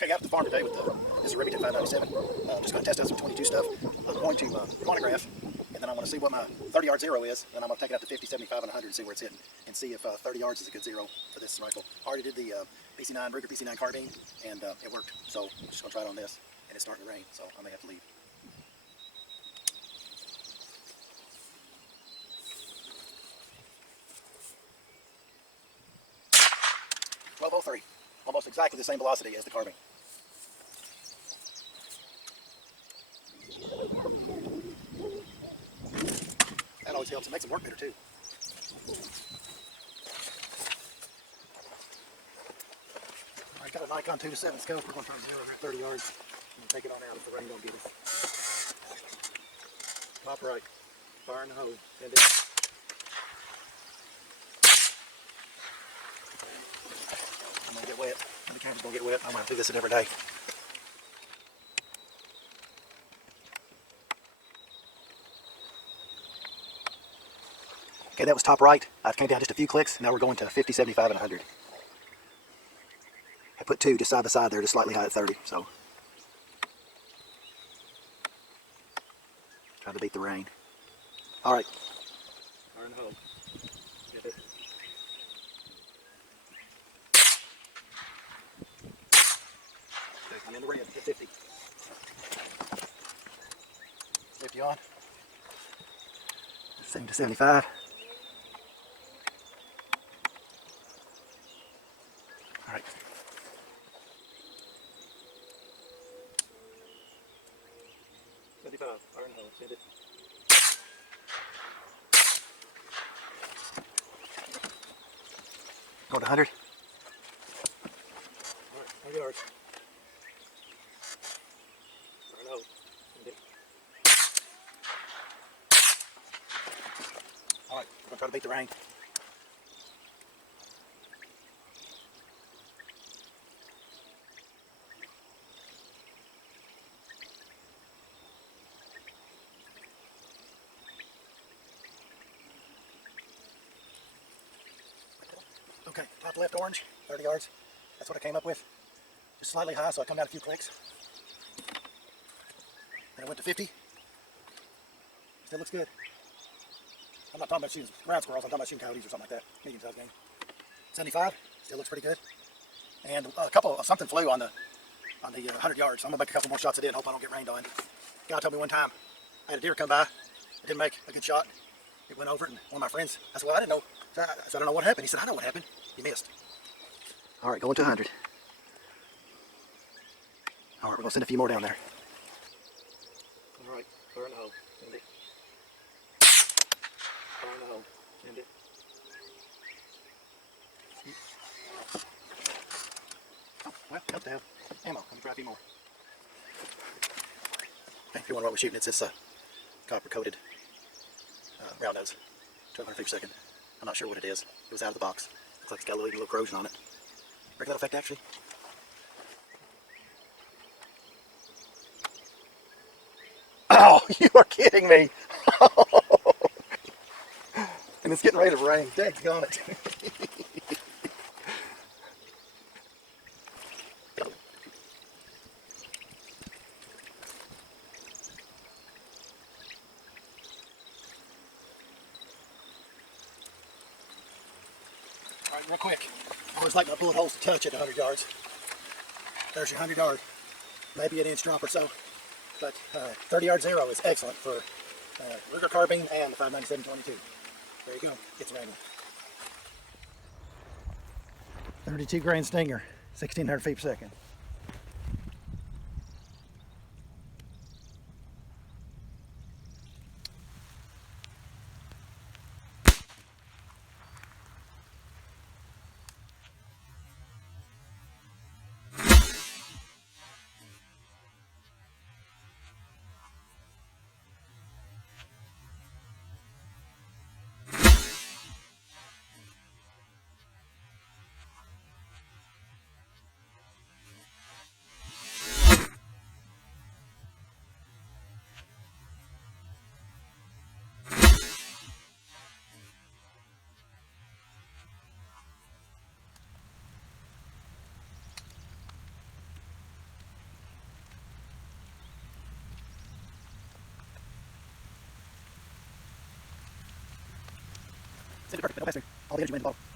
Okay, out at the farm today with this is Remington 597. Just going to test out some 22 stuff. I'm going to chronograph, and then I'm going to see what my 30-yard zero is. Then I'm going to take it out to 50, 75, and 100 and see where it's hitting, and see if 30 yards is a good zero for this rifle. I already did the PC9 Ruger PC9 carbine, and it worked. So I'm just going to try it on this, and it's starting to rain, so I may have to leave. 1203, almost exactly the same velocity as the carbine. That always helps. It makes them work better too. I got a Nikon 2-7 scope. We're going to try 0 at 30 yards and take it on out if the rain don't get us. Top right, fire in the hole, send it. I'm going to get wet. The camera's going to get wet. I'm going to do this every day. Okay, that was top right. I came down just a few clicks. Now we're going to 50, 75, and 100. I put 2 just side by side there, just slightly high at 30. So, trying to beat the rain. All right. Fire in the hole. Get it. Okay, I'm in the rim. Hit 50. 50 on. 70 to 75. All right. Fire in the hole. Send it. Going to 100. All right, 100 yards. Fire in the hole. Send it. All right, we're going to try to beat the rain. Okay, top left orange, 30 yards. That's what I came up with. Just slightly high, so I come down a few clicks. Then I went to 50. Still looks good. I'm not talking about shooting ground squirrels, I'm talking about shooting coyotes or something like that. Medium size game. 75, still looks pretty good. And a couple of something flew on the 100 yards. So I'm gonna make a couple more shots at it and hope I don't get rained on. Guy told me one time I had a deer come by. I didn't make a good shot. It went over it, and one of my friends, I said, well, I didn't know. I said, I don't know what happened. He said, I know what happened. You missed. All right, going to 100. All right, we're gonna send a few more down there. All right, fire in the hole. Send it. Fire in the hole. Send it. Oh, well, helps to have ammo. Let me try a few more. Okay, if you wonder what we're shooting, it's this copper coated round nose, 1200 feet per second. I'm not sure what it is. It was out of the box. Looks like it's got a little corrosion on it. Regular effect, actually. Oh, you are kidding me! And it's getting ready to rain. Daggone it! All right, real quick. I always like my bullet holes to touch at 100 yards. There's your 100 yard, maybe an inch drop or so. But 30 yard zero is excellent for Ruger carbine and the 597-22. There you go. It's raining. 32 grain Stinger, 1600 feet per second. It's perfect, but no pass through. All the energy went in the bottle.